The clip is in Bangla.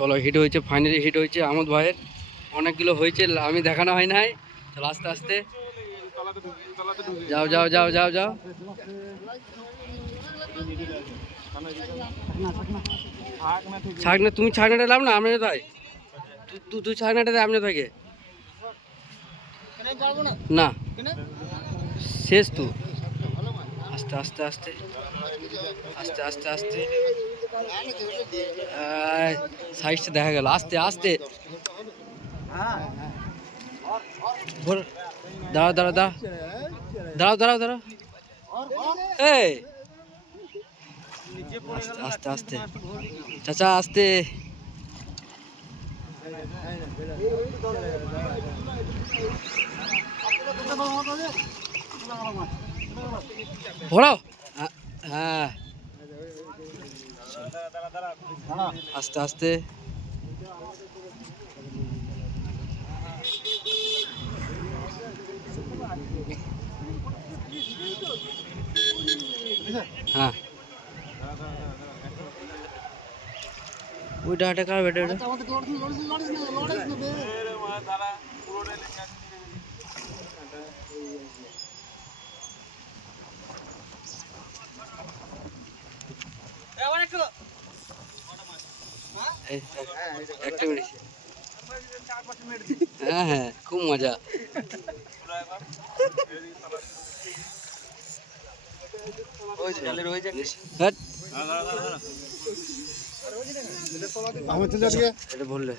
চলো হিট হয়েছে, ফাইনালি হিট হয়েছে আমোদ ভাইয়ের, অনেকগুলো হয়েছে, আমি দেখানো হয় নাই। চলো আস্তে আস্তে যাও যাও যাও যাও যাও। ছাগনা তুমি ছাগনাটা লাভ না, আমি তাই তুই ছাগনাটা দেয়, আমি থাকে না শেষ তো। আস্তে আস্তে আস্তে আস্তে আস্তে আস্তে সাইজটা দেখা গেল, আস্তে আস্তে দাঁড়াও দাঁড়াও দাঁড়াও দাঁড়াও দাঁড়াও দাঁড়াও এই আস্তে আস্তে চাচা আস্তে। ভরাও হ্যাঁ আস্তে আস্তে হ্যাঁ ওইটা হাটে কার বেটা একটা মিনিট। হ্যাঁ হ্যাঁ খুব মজা। এটা বললে